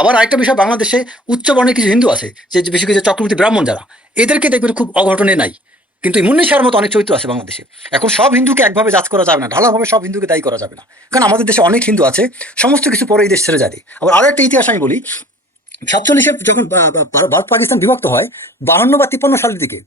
আবার আরেকটা বিষয়, বাংলাদেশে উচ্চ বর্ণের কিছু হিন্দু আছে, যে বেশি কিছু চক্রবর্তী ব্রাহ্মণ যারা, এদেরকে দেখবেন খুব অঘটনে নাই, কিন্তু মুন্নি শাহর মতো অনেক চরিত্র আছে বাংলাদেশে। এখন সব হিন্দুকে একভাবে জাজ করা যাবে না, ঢালাভাবে সব হিন্দুকে দায়ী করা যাবে না, কারণ আমাদের দেশে অনেক হিন্দু আছে সমস্ত কিছু পরে এই দেশ ছেড়ে যায়। আবার আরো একটা ইতিহাস আমি বলি, 47-এ যখন ভারত পাকিস্তান বিভক্ত হয়, 52 বা 53 সালের দিকে